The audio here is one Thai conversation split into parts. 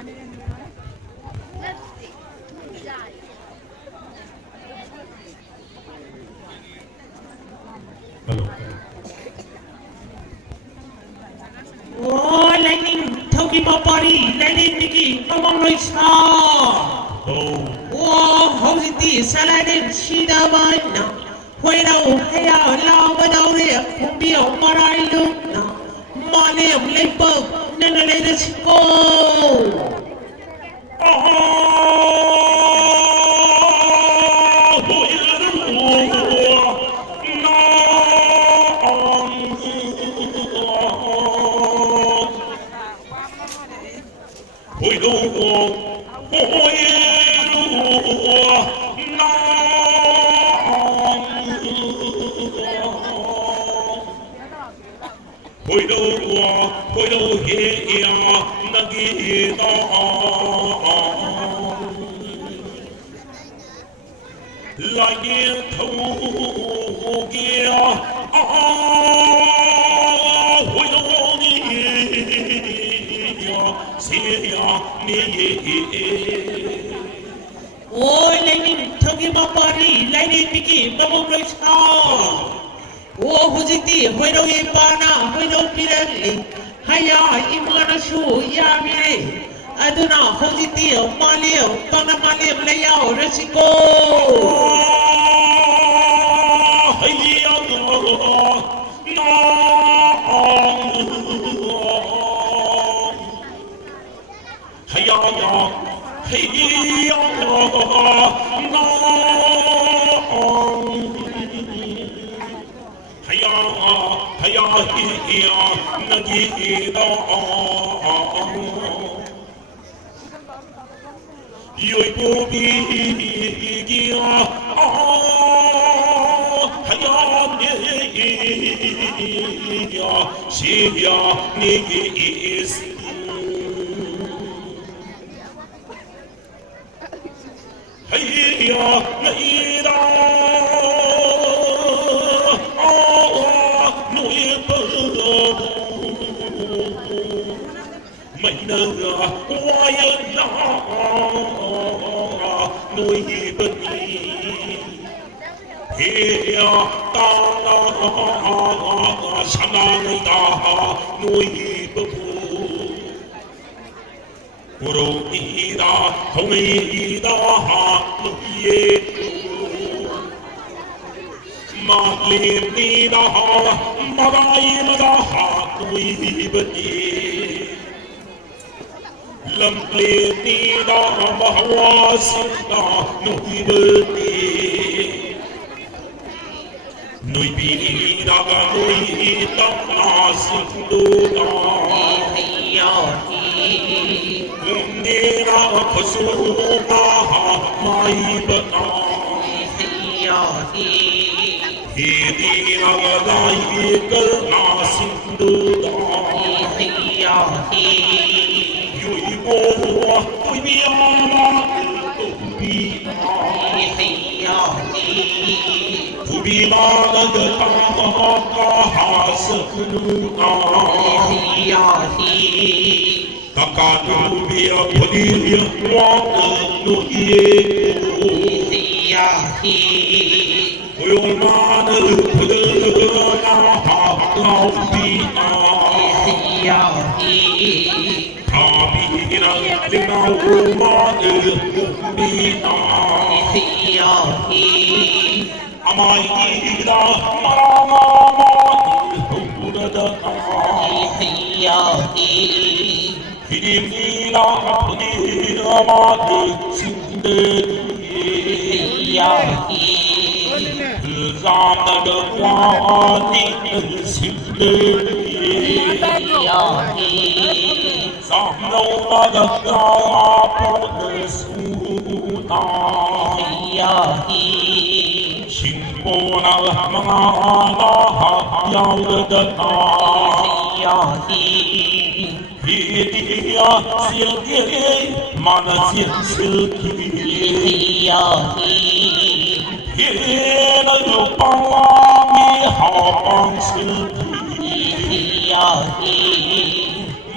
Oh, lightning, Toki Mopari, lightning Mickey, Mamma Roysa. Oh, how's it this? Saladin, Shida Vina. When I hear love without it, won't be on my look now. Money of labor, never let us go. Ôi lấy đi thâu kia mà bỏ đi lấy đi bị kì mà bông đôi sao ô hồ gì tí hồi đâu yên ba na hồi đâu bị ra đi hay à im mà nó su ya bị đi à tôi nào hồ gì tí mà liều tao na mà liều lấy nhau rồi xí cô hay à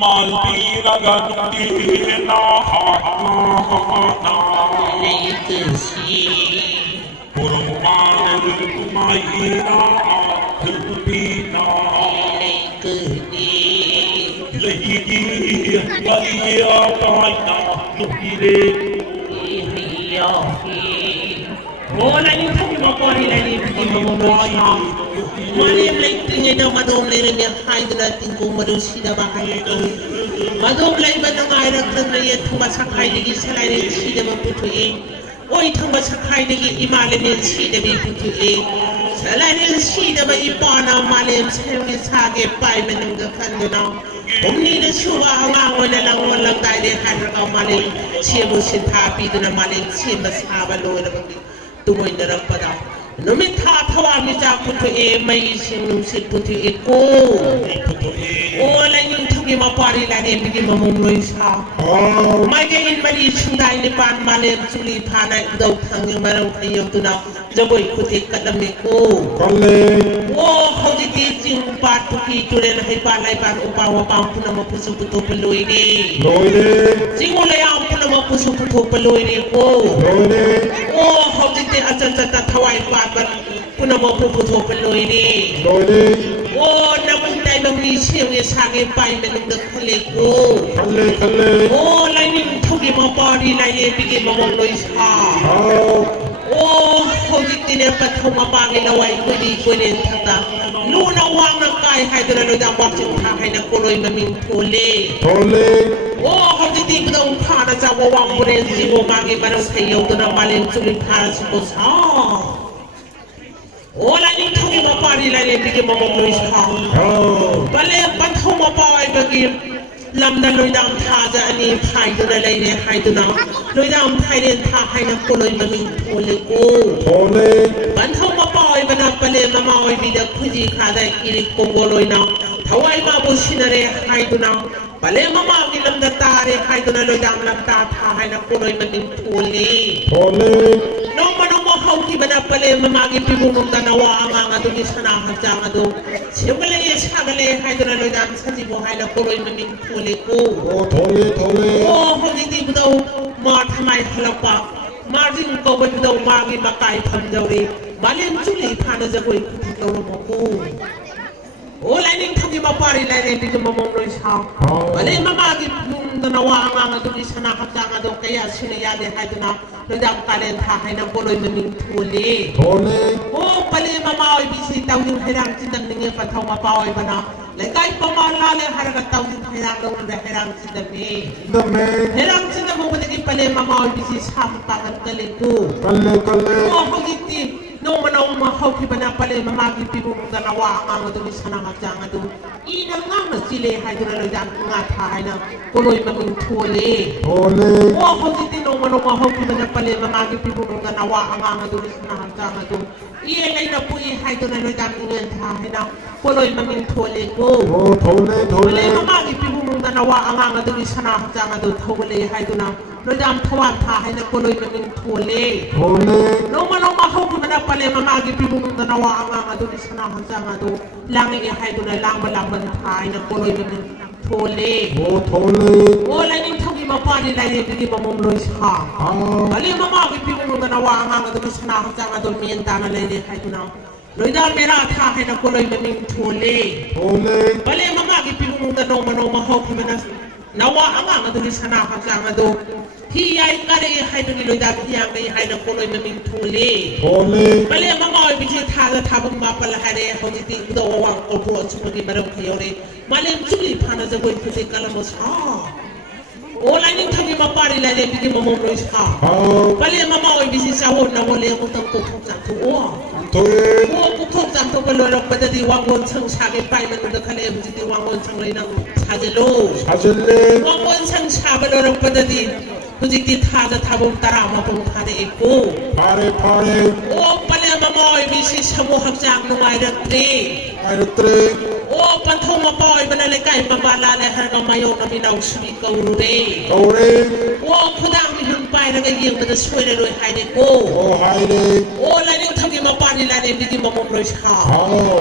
말비라간디나 하나 레이크시 보름마늘 마이나 드비나 레이크니 레이기 마리아 바이나 누히레 이히야히 오라니 타기 먹거리 라니 비기 먹어보이야 마님 레이크니 너 마돔 레이르미 하이드라 띵고 마돔 시다바 하이드 마돔 레이바나 가이락던 레이에 통바 사카이드기 살라이레 시다바 부투이 오이 통바 사카이드기 이말레미 시다비 부투이 살라이레 시다바 이빠나 말렘 세우리 사게 빠이메는가 칸도나 옴니는 슈가 하와오나 랑월랑 다이레 하르가 말렘 시에무 신타비드나 말렘 시에무 사발로나 바기 tumoy pada numit tha thawa mi ja putu e mai sing num sit putu e ko o la nyung thugi ma pari la ne bigi ma mom loi sa mai ge in mali chundai ni pan male chuli phana dau thang ni marau khayo tu na jaboi khuti kadam me ko kalle o khodi ti jing pa tu ki tu ren hai pa lai pan upa wa pa pu na ma pusu putu peloi ni loire jing o le am pu na ma pusu putu peloi ni ko loire o khodi ti acha cha ta thawai pa ban pu na ma pu putu peloi ni loire o na mun dai no mi siu ni sa ge pai me nung da khale ko kalle kalle o lai ni thugi ma pa ri lai le bigi ma mong loi sa o khodi ti ne pa thoma pa ge la wai ko di ko ne thata lu na wang na kai hai da no da ba ching tha hai na ko loi ma min thole thole o khodi ti ko pha na ja wa wang bu ren ji mo ma ge ma no sai yo da na ma len chu li pha su ko sa o la ni thugi ma pa ri lai le bigi ma mong loi sa bale pa thoma pa ai ba ge lam na loi dam tha ja ani phai du na lai ne hai du na loi dam phai ren tha hai na ko loi ma min thole ko thole ban thong ma poi bana pale ma ma oi bi da khuji kha da iri ko goloi na thawai ma bo sinare hai du na pale ma ma gi lam da ta re hai du na loi dam lam ta tha hai na ko loi ma min thole thole no ma hau ki bana pale ma ma gi pi bu num da na wa anga nga du ni sana ha ja nga du chegale ye chagale hai du na loi dam sa ji bo hai na ko loi ma min thole ko o thole thole o ho di di bu do ma thamai khlapa margin ko ba do ma gi ma kai pham do ri malem chuli phana ja koi khu lo mo ko o lai ning thagi ma pari lai ne bi ma mom loi sa bale ma ma gi da na wa nga nga du ni sana ha ja nga do kaya sine ya de hai na lo dam ka len tha hai na ko loi ma ning thole thole o bale ma ma oi bi si taw ni hai rang chin dang ni pa thau ma pa oi bana le kai pa ma la le har ga taw ni hai rang lo na hai rang chin dang ni dame hai rang chin dang mo ni pale ma ma oi bi si sam pa kan kale ko kalle kalle o hogiti no ma hoki bana pale ma gi pi bu da na wa nga do ni sana ma jang do ina nga na sile hai do na jang nga tha hai na ko loi ma min thole thole o hogiti no ma hoki bana pale ma gi pi bu da na wa nga do ni sana ma jang do ie lai na pu i hai do na jang ngen tha hai na ko loi ma min thole ko o thole thole pale ma gi pi bu da na wa nga do ni sana ma jang do thole hai do na lo jam thwan tha hai na ko loi ma min thole thole no ma hoki bana pale ma gi pi bu da na wa nga do ni sana ma jang do lang e hai do na lang ba thai na ko loi ma min thole o thole o la ni thogi ma pa ni la ni bi ma mom loi sa ali ma gi pi bu da na wa nga do ni sana ma jang do mien ta na le hai do na loi da mera tha hai na ko loi ma min thole thole bale ma gi pi bu da no ma hoki bana na wa nga do ni sana ma jang do hi ai ka re hai do ni loi da hi yang ai hai na ko loi ma min thole thole bale ma ngoi bi the tha la tha bang ma pala ha re ho ti ti do wa ko bo chu ni ma ro khyo re malem chu li phana ja goi phuti kala mo sa o la ni thagi ma pari la re bi ma mo ro sa bale ma ngoi bi si sa ho na wo le ko tam ko thok sa thu o thole o ko thok sa to ko lo ro pa di wang won chang sa ge pai ma da khale bu ti wang won chang le na sa je lo 사실래 wang won chang sa ba lo ro pa di hujiti tha ja tha bong tara ma bong tha de ko 파레 파레 o pale ma ngoi bi si sa mo hak jang no ai ra tre 아르트레 o pan thong ma poi bana le kai ma ba la le har ga ma yo na mi nau smi ko ru re 거레 o khudang mi hun pai ra ga yeng ba da swai le roi hai de ko 오 하이레 o la ni thagi ma pa ni la ne bi di ma mo roi sa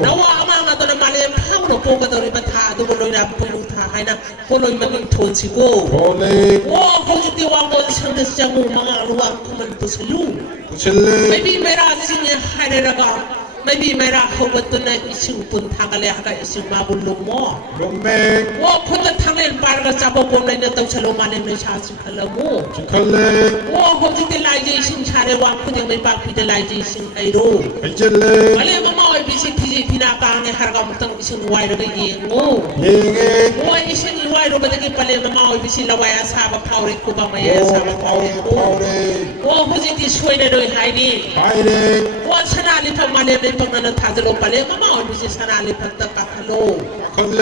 na wa ma na to na ma le phang no poco da rimata do boloi na pulu tha hai na boloi ma min thon chi ko โพเล โอ้เขาจะตีวางบนช่างจะจังงูมังอารัวมันตุสลู กุเชเล ไม่มีเมราสิ่งให้ได้ระกาไม่มีเมราเขาก็ตัวในอิสุปุนทางอะไรหากอิสุมาบุญลมอ ลมเมก ว่าคนจะทางเล่นปาร์กจับบุญในเนื้อต้องฉลองมาในชาสุขละมู ชิคเล ว่าเขาจะตีลายใจสิ่งชาได้วางคนยังไม่ปากพิจารณาใจสิ่งไอรู้ ไอเจเล มาเลยมาไอ้พิชิตพินาการในหากมันต้องอิสุนไว้เราได้ยิงงู เย่เง ว่าอิสุนไว้เราไม่ได้กินไปเลยมาไอ้พิชิตละไว้อาสาบเขาเรียกกูบ้างไหม โอ้ อาสาบ เผา เขา เผาเร ว่าเขาจะตีช่วยได้โดยใครดี ไปเร ว่าชนะลิพังมาเลยในปังนั้นท่าจะลงไปเลยมาเอาไปชนะลิพังตะกักฮัลโหล คันเล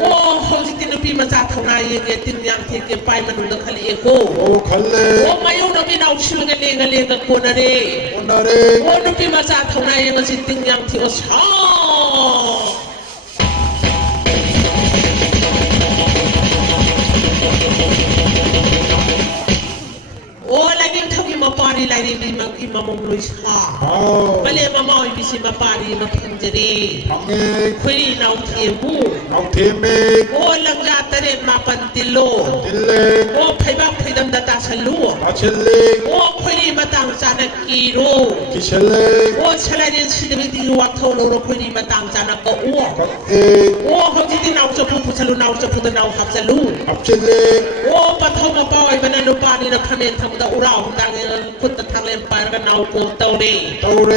โอ้เขาจะตินปีมาจากทางไหนยังตินยังที่เก็บไปมันดูขันเอโก้ โอ้คันเล โอ้มาอยู่นบีเอาชื่อกันเลยกับคนอะไร โอนาเร โอ้นบีมาจากทางไหนยังสิตินยังที่โอชาโอ้ลายนี้ทำยังมาปารีลายนี้มาอิมามงลุยชา เอา มาเลยมาเอาไปสิมาปารีมาพิมจรี ทำเง คุยนาวเทียมู เอาเทเมก โอ้ลังยาตะเรนมาปันติโล เจเล โอ้ไพบักไพดำดาตาชลู อาเชเล โอ้คุยมาตังจานักกีโร กิเชเล โอ้ชลายเดนชิดวิดีวักโทโลโรคุยมาตังจานักก็อ้ว กับเอ โอ้เขาที่ที่นาวจะพูดชลูนาวจะพูดนาวขับชลู อับเชเล โอ้ปฐมปอยมันนุปานีนักขมิ้นทำดาวเราดังคุณตะทางเล่นไปกันนาวโกเตาดี เตาเร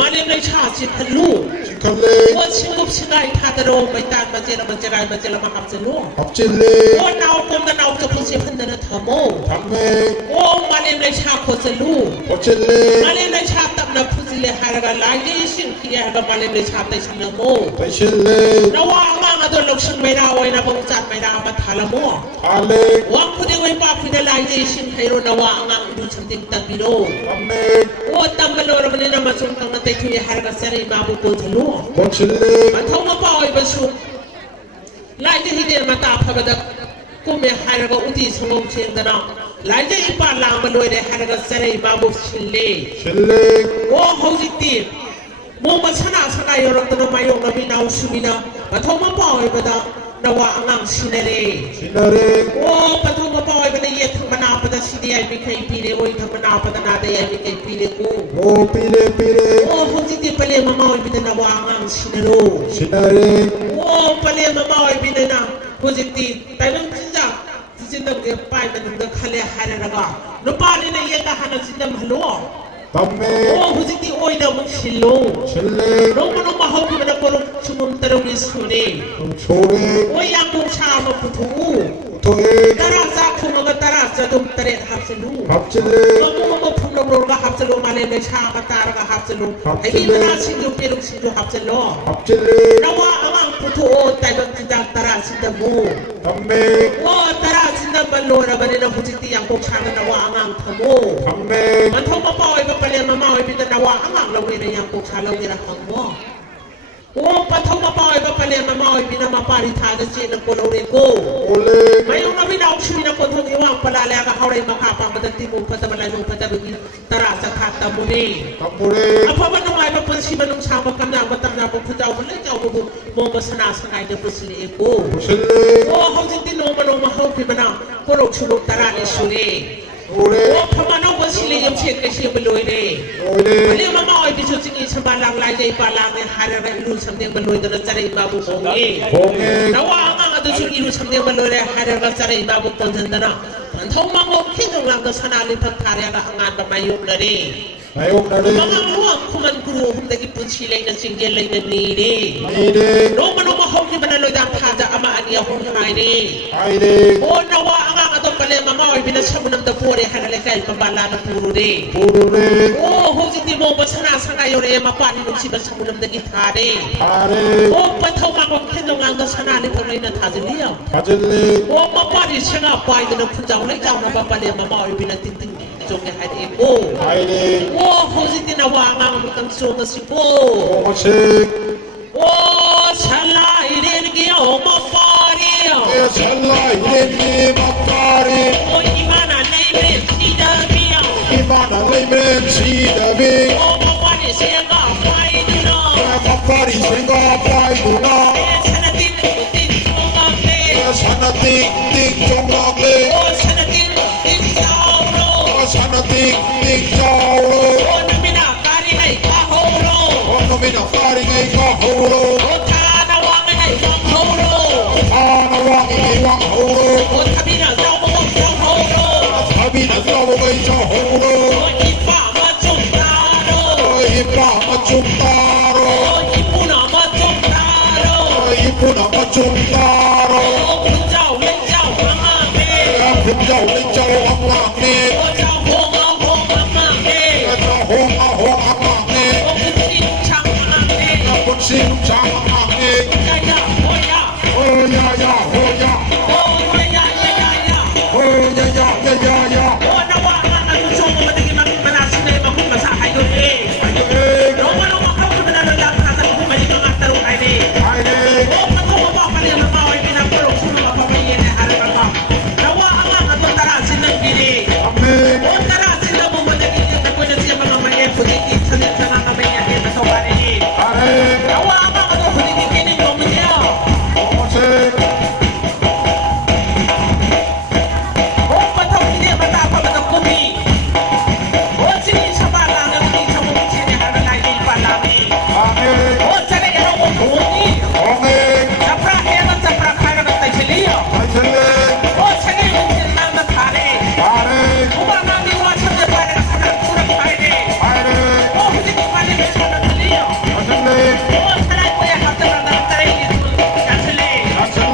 มาเล่นในชาติทะลุ ชิคเล ว่าชิงกุบชิงไงทาตะโรไปตานมาเจรมาเจรมาเจรมาขับชลู อับเชเล โอ้นาวกลมนาวจะพูดเสียพันนันทโม ทำเมก โอ้มาเล่นในชาโคชลู โอเชเล มาเล่นในชาตับนับพูดเลยหาระกันหลายยี่สิบที่ยังมาเล่นในชาในชนโม ไปเชเล ระว่างมาโดนลกชิงไม่ได้ไว้นะบงจัดไม่ได้มาทาละโม อาเลก ว่างพูดไว้ปากพูดหลายยี่สิบให้รู้นะว่างดูฉันติงตังบิโร ทำเมก โอ้ตังบิโรเราไม่ได้มาส่งตังมาเตะที่หาระกันเสรีมาบุกทะลุ โอเชเล มันท้องมาป่อยประชุมหลายที่เดียมาตาพระบัดกูไม่หาระกันอุติสงบเชียงตนะหลายที่อีปาลางมาด้วยได้หาระกันเสรีมาบุกชิลเล่ เชเลก โอ้เขาจิตตีมูมาชนะชนะยรตนมาโยงนบีนาวชุมินะมันท้องมาป่อยประดานว่าอังชินเล่ ชินาเรก โอ้ปฐมปอยเป็นเยธรรมนาปดสิเดียมีใครปีเลโอ้ยธรรมนาปดนาเดียมีใครปีเลกู โอปีเลปีเล โอ้เขาจิตตีเปลี่ยนมาเอาบิดนะว่าอังชินโล ชินาเรก โอ้เปลี่ยนมาเอาบิดนะเขาจิตตีแต่เรื่องจริงจังจริงๆเก็บไปมันต้องขลีหายระกานุปาลีเนี่ยยังหันจริงจังฮัลโหล ทำเม โอ้ ก เขาจิตตีโอ้ยเดามันชิลโล เชเลก น้องมันมาเขาคือมันก็รู้ชุมนุมตระวิสุนี โชเรก โอ้ยยังคงชามาพุทโธ โตเอก ตราซาคุมก็ตราจะดุมตระหับสลู อับเชเลก Kamu mau pulang pulang ke Hapselo Malaysia Syah Qatar ke Hapselo. Ini mana sinju piruk sinju Hapselo. อับเชเลก Nawa amang putu o tayo tidak tara sindamu. ทำเมก O tara sindambalo na bani na putiti yang kung sana nawa amang kamu. ทำเมก Mantong mapaoy pa pala mamaoy pita nawa amang lawi na yang kung sana lawi na kamu. O patong mapaoy pa pala mamaoy pina maparita na siya ng kulawin ko. โอเลก Mayroong namin na option na kung iwang palala ka hawray makapang madanti mong patamalay mong patabagin tara sa kata mo ni. ทำบุเรก Apa ba nung ay papansin man nung sama ka na matang na pagpunta mo lang ikaw mo masanasanay na po sila eko. เชเลก O ako din tinoma nung mahawpi man na purok sulok tara ni suli. โอเล O ก pamanaw ba sila yung check kasi yung baloy ni. โอเลก Ano yung mga ay biso sige sa balang lay na ipalang na harara ilu sa mga baloy na nagsara ibabu ko ni. โอเอก Nawa ang nga doon yung ilu sa mga baloy na harara sa ibabu ko na. Ang mga kinong lang doon sa nalipagkarya ka hangan ba mayong na rin. นายกนาเรก Mga luwag kuman guru nagipun sila'y ng singgilay na nini. นีเดก No manumahog ni manalo dang kada amaan niya kung kaini. ไอเดก O nawa ang ang atong pala mamaoy binasa mo ng dapuri hanalekay pabala na puro ni. ปูรุเรก O hujit ni mo basana ngayon eh mapani nung si basa mo ng nagitari. ทาเรก O pataw mga kinong ang sana ni pagay na taziliyaw. คาเจเลก O mapani siya nga pay na nagpuntaw na ikaw na papali mamaoy binatinting ito kay hadi ko. ไอเดก O hujit ni nawa ang ang mutang suga si po. โอเชก โอ้ฉันไล่เรียนเกี่ยวมาปาเดียว เอชันไลเยนีมาปารี โอ้ยมาหน้าในเรื่องที่เดิมเดียว อิมานาเลเมนชีดาเบก โอ้มาวันนี้เสียงก็ไฟดูเนาะ มาปารีเซงาไปดูนา เอ๊ะฉันติด ติ๊กติ๊กจงบอกเลย โอ้ฉันติดติดยาวโร ฉันติ๊กติ๊กยาวเลย โอ้น้ำมินาการิให้ข้าโฮโร คนก็ไม่น่าฟาริไงก็โหโล โอ้ทานาวางให้ฟังโฮโร อาณาวังอีวังโหโล โอ้ทบินาเจ้าบอกเจ้าโฮโร ทบินะเราไม่ชอบโหโล โอ้อีป้ามาจุ่มตาโร อีป้ามาจุ่มตาโร โอ้อีปูนามาจุ่มตาโร อีปุ่นมาจุ่มตาโร โอ้คุณเจ้าเล่นเจ้ามามาเม คุณเจ้าไม่เจ้าอังลังเน่ โอ้เจ้าโฮงเอาโฮงมามาเม เจ้าหงอาหงอังลังเน่ โอ้คุณชิงช่างมาเม คุณสิงช่างอังลังเน่ ยายาโอ้ยา โอ้ยายาโอ้ยา โอ้ยายายา โอ้ยายายา โอ้นาวาอันชมมันจะกินมันมันอาชีพมาคุ้มกับสาไทยด้วยเอง เอ้ย น้องมันน้องมันเขาคือมันอะไรล่ะภาษาคุ้มมันยังอัตโนมัติ ไอ้เด็ก โอ้มันเขาบอกมาเรียนมาเอาไอ้พี่นักปลุกคุณมาพอไปเย็นในฮาร์ดกันมาแล้วว่าอันนั้นตัวตาสินบีดี ทำเอง โอ้ตาสินแล้วมันจะกินแต่คนจะเสียมันมาเองคนที่กินฉันฉันนั่งไปเนี่ยมาสบายดี ไอ้ แล้วว่าอันนั้นตัวคนที่กินนี่ก็ไม่เที่ยว โอ้เซ่ โอ้มันทำที่เนี่ยมันตาพอมันต้องกุ้งนี่โอ้ที่นี่ชาวบ้านเราเนี่ยที่ชาวบ้านที่เนี่ยฮาร์ดไลน์ที่บ้านเรานี่ ทำเอง โอ้จะได้เราโอ้โหนี่ ของเอง จะพระเองมันจะพระใครกันแต่เฉลี่ย ไอ้เซ่ โอ้ฉันนี่มันจะนั่งมาทานเอง ไอ้เด็ก ผมว่านั่งดีว่าฉันจะไปในขณะคุณไปเอง ไอ้เด็ก โอ้คุณจะไปในชนเฉลี่ย ไอ้เด็ก โอ้ฉันได้ไปหาตำรวจนั่งใจกันเฉลี่ย ไอ้เซ่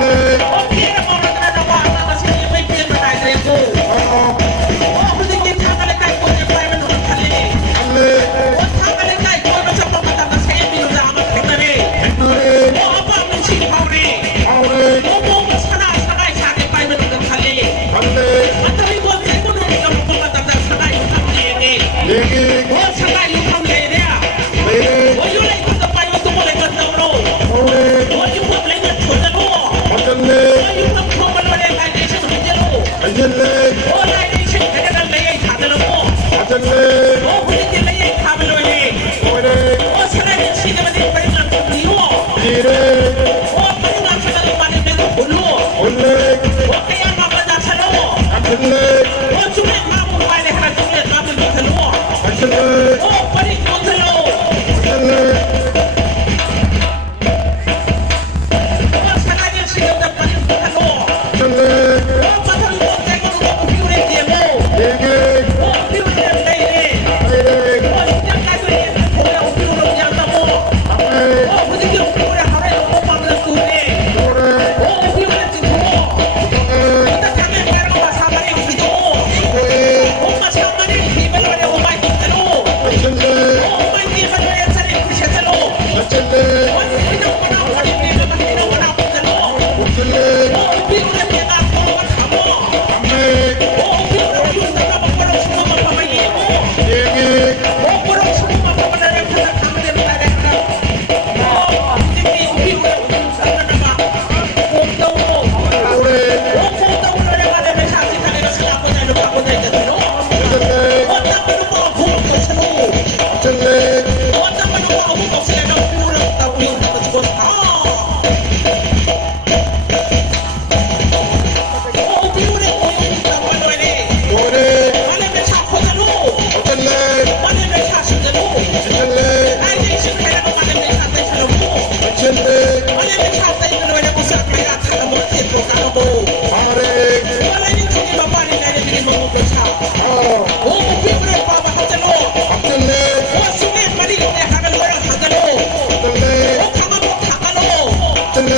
โอ้พี่เราบอกเราจะว่าเราฉันยังไม่เปลี่ยนไปไหนเลยกู ไอ้ออก โอ้คุณจะกินทางอะไรกันคุณจะไปมันหนุนทะเล ทะเล โอ้ทางอะไรกันคุณมันจะมาทำอะไรมีหนุนรามันถึงทะเล ทะเล โอ้บ้ามันชิงเมาดี เอาเลย โอ้โหมันชนะชนะชาติไปมันหนุนทะเล ทะเล มันจะมีคนใช้คนหนุนกับมันมาตั้งแต่ชนะอยู่ทำเลนี่ เด็กอีก โอ้ชนะอยู่ทำเลเนี่ย เด็ก โอ้ยเลยมันจะไปมันตัวอะไรกันตัวโน้ เอาเลย โอ้ยพวกเล็กมันชนกันโอ้ ทะเล โอ้ยพวกพวกมันมาเล่นไอ้เด็กฉันไม่เจอ ไอ้เด็ก โอ้ยไอ้เด็กฉันไม่ได้เล่นไอ้ขาดเลยโอ้ ทะเล โอ้คุณจะเล่นไอ้ขาดไปเลย โอ้ยเด็ก โอ้ชนะยังชิงกันมันไปงานคนนี้โอ้ ดีเด็ก โอ้ไปงานชนะมันเป็นคนรู้ คนเล็ก โอ้ไปงานมาประจันชนะโอ้ ทะเล โอ้จุดเล่นมาบุกไปเลยค่ะจุดเล่นมาเป็นคนทะลุ ทะเล โอ้ไปที่คนทะลุ ทะเล โอ้ชนะยังชิงกันมันเป็นคนทะลุ ทะเล โอ้มาทะลุแต่ก็รู้ว่าพี่เล่นเกมโอ้ เด็กอีก โอ้พี่เล่นได้เลย ไอ้เด็ก โอ้ยังได้ด้วยโอ้เราพี่เรายังต้องโอ้ ทำเอง โอ้คุณจะเกี่ยวกับอะไรเขาได้โอ้ฟังเรื่องตัวเอง โอ้เด็ก โอ้พี่เล่นจริงโอ้ เอ้ย แต่ทำไมไม่เรามาทำอะไรผิดโอ้ เอ้ย โอ้มาทำอะไรผิดไม่รู้เลยโอ้ไม่ผิดแต่โอ้ ทะเล โอ้ไม่ผิดมันไม่ใช่ผิดแต่โอ้ ทะเล โอ้ที่เราคนเราคนนี้มันที่เราคนเราแต่โอ้ ทะเล โอ้พี่เล่นยังไงโอ้มาทำโอ้ ทำเอง โอ้พี่เราอยู่แต่เราคนเราชั่วมาไม่เยี่ยมโอ้ เด็กอีก โอ้คนเราชั่วมาไม่ได้คนเราทำอะไรไม่ได้ครับโอ้จริงๆพี่เราสั่งกันมาโอ้โต เอาเลย โอ้โหต้องเลยว่าไม่ใช่ที่ทะเลสลับคนไหนหรือคนไหนจะโน้ ทะเล โอ้ตั้งมันบอกคุณก็สนุก ทะเล โอ้ตั้งมันบอกคุณก็เสียน้ำปูเลยตั้งวิวตั้งมันชนอ๋อโอ้วิวเนี่ยโอ้ตั้งมันเลยนี่ โอ้เด็ก มันเลยไม่ใช่คนจะรู้ ทะเล มันเลยไม่ใช่ฉันจะรู้ ทะเล ไอ้ที่ฉันให้แล้วมันเลยไม่ใช่แต่ฉันรู้ ทะเล มันเลยไม่ใช่แต่ฉันรู้แล้วกูสั่งไปอ่ะทำมันเทียบกับการโบ ทะเล มันเลยนี่ที่มาบ้านนี่ได้ที่มันกูชอบ อ๋อ โอ้วิวเนี่ยป้าเขาจะรู้ ทะเล โอ้สุนัขมาดิเนี่ยทำเป็นร้อยทำกันโล ทะเล โอ้ทำมันทำกันโล ทะเล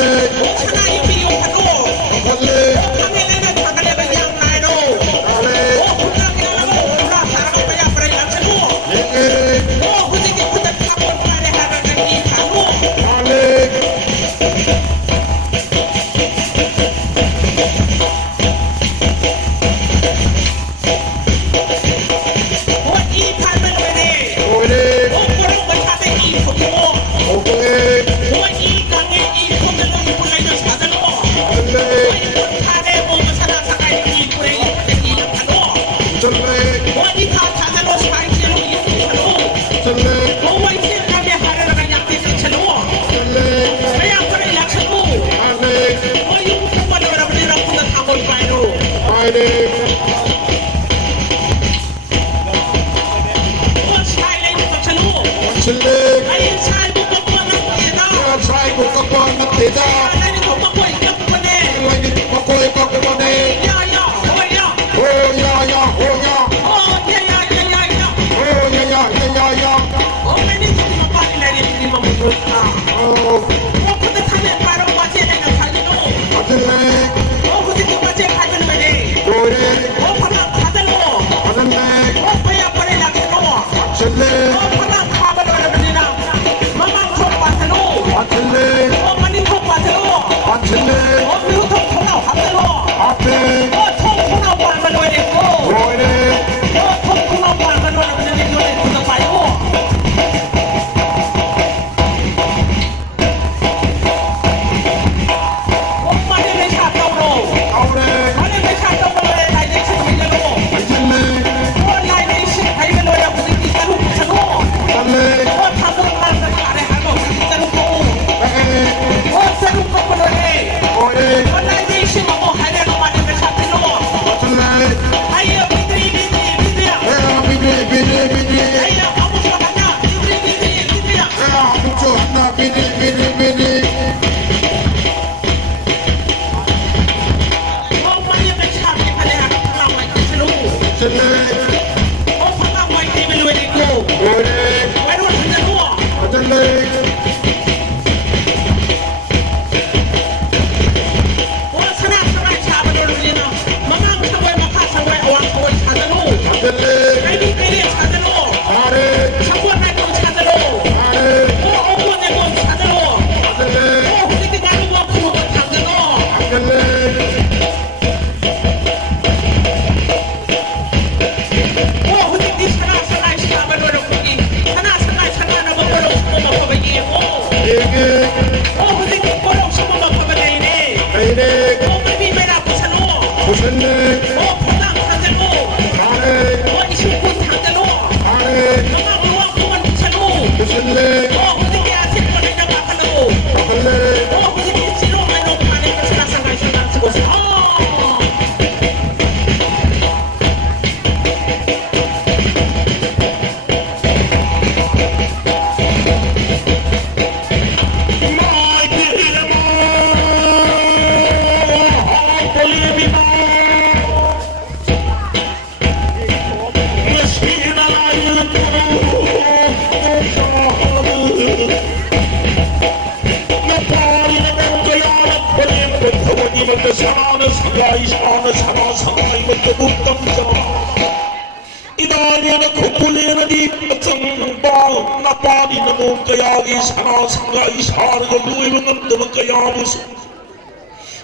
이다니는 국불리는 이 정 나빠리는 뭔가야 이 사나 상가 이 사는 걸 누이면 넘어가야 무슨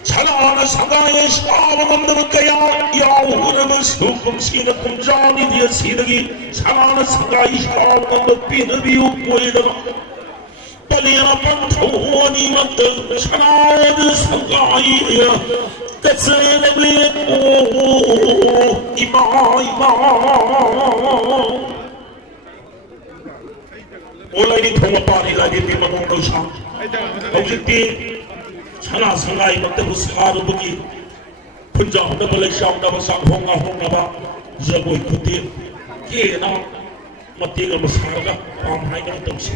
사나는 상가에 사는 넘어가야 야우는 수금시는 공장이 되어 시르기 사나는 상가 이 사는 것 비너비 웃고이다가 빨리나 방토원이만 뜬 사나의 상가이야 That's 올라이니 통화빨이 라디비 마공도상 어저께 차나 상가이 막대고 사르부기 혼자 혼나벌레 샤운다바 상홍가 홍나바 저거 그때 깨나 막대가 뭐 사르가 밤하이가 똥시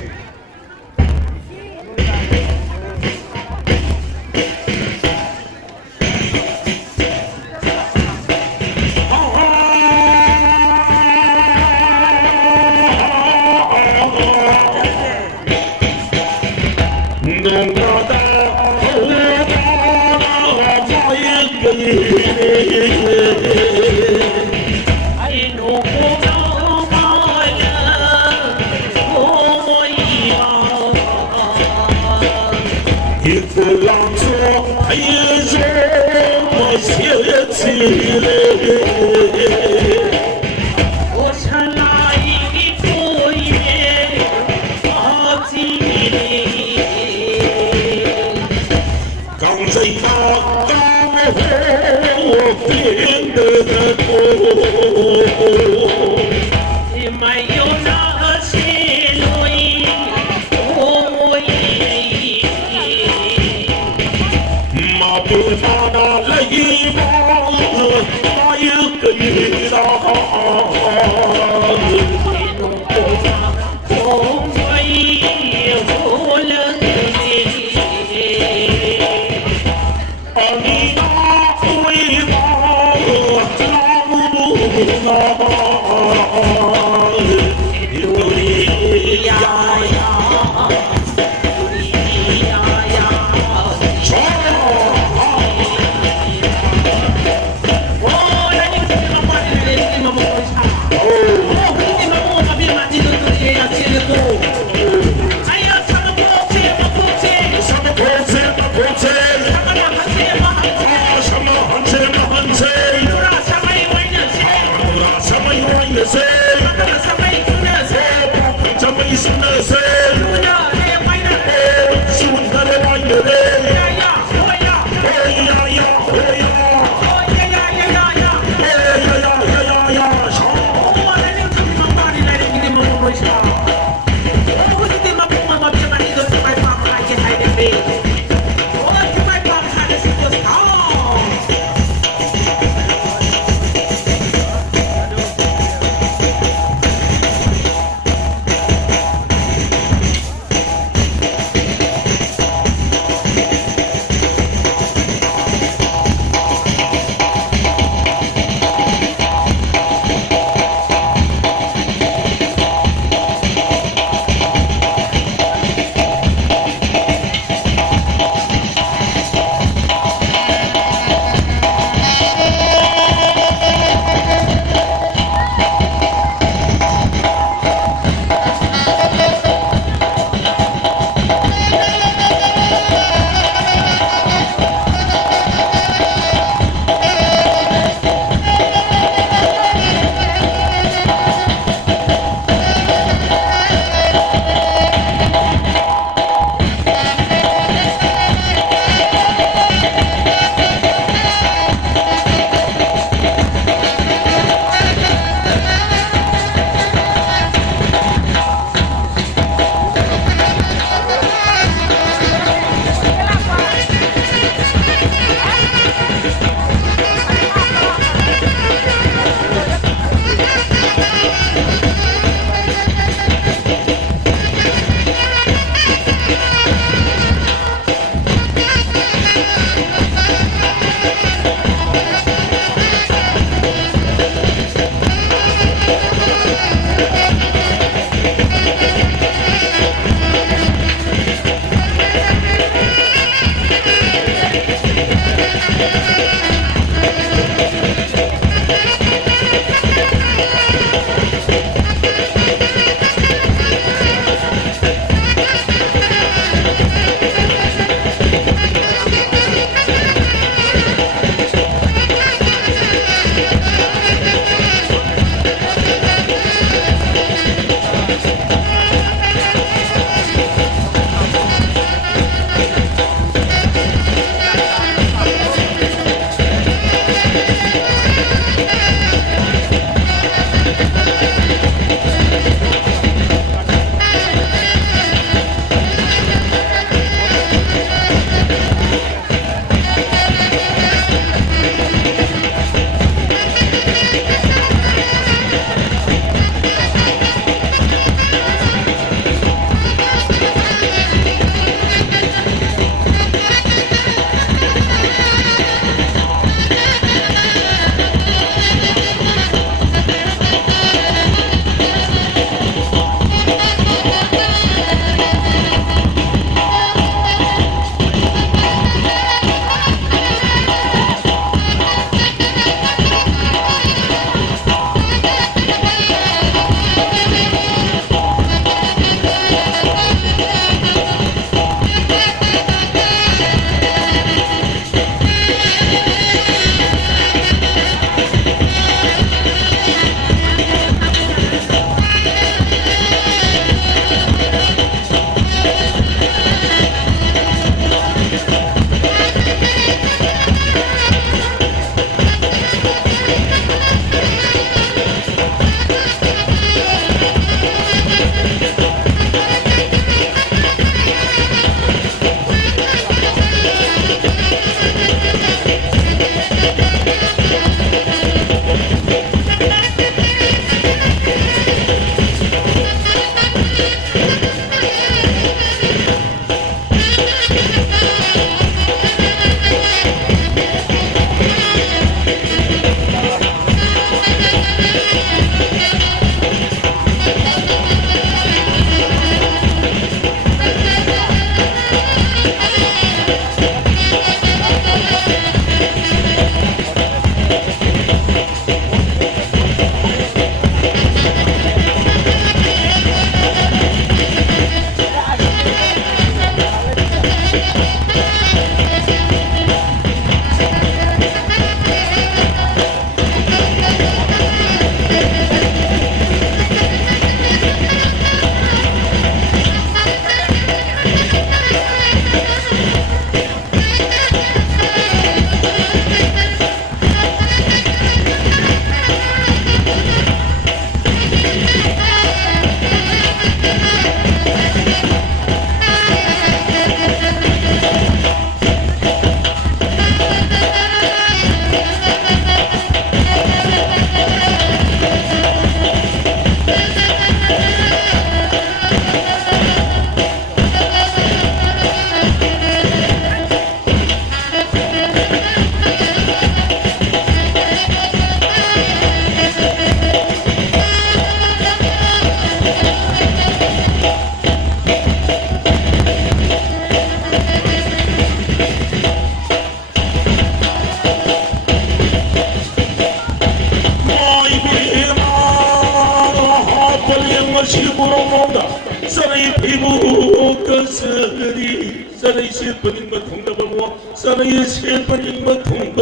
Sana isipin matong nabawa, sana isipin matong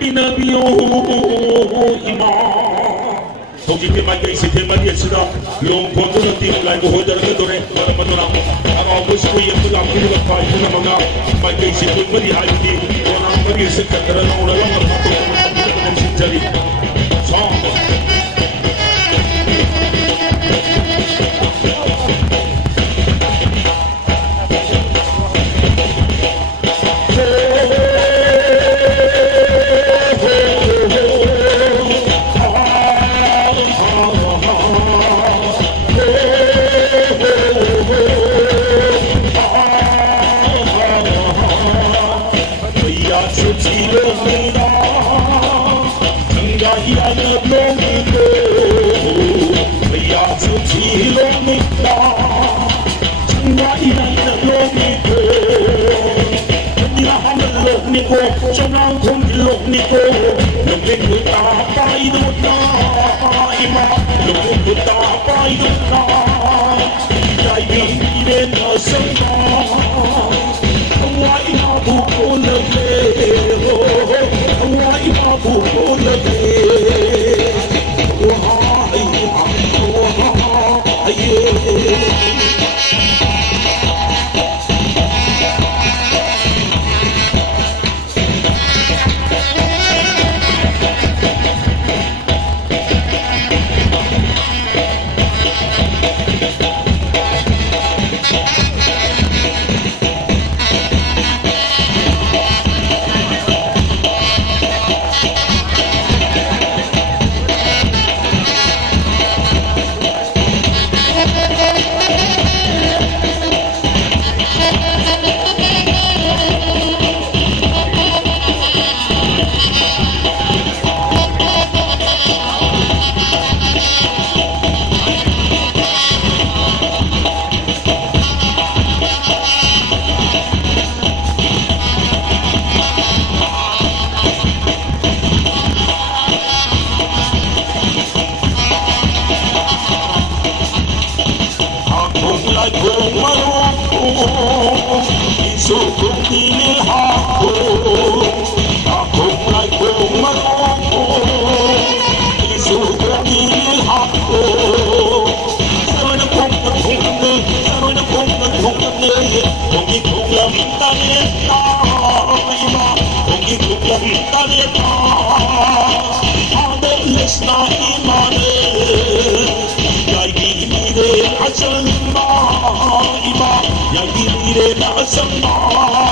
binabiyo ima. Togi temanya isi temanya sudah, yung kondo na tinggal ko hodar ka dore, para madura. Ako gusto ko yung mga pinagpapay ko na mga mga isipin marihay di, orang mari sekadar na orang lang ang sinjari. Song. Hãy subscribe cho kênh Ghiền Mì Gõ để không bỏ lỡ 일록니고 전랑 통일록니고 영맹 따빠이도다 이마 영맹 따빠이도다 이라이비 이래 너선다 하와이마 부올라게 하와이마 부올라게 소금을 하고 아콩날 콩만 하고 소금을 하고 서는 콩만 콩만 서는 콩만 콩만 공기 콩만 땅에 따이마 공기 콩만 땅에 따 하늘레스나 이만은 야이기미래 하셨나 이마 야이기미래 나섰나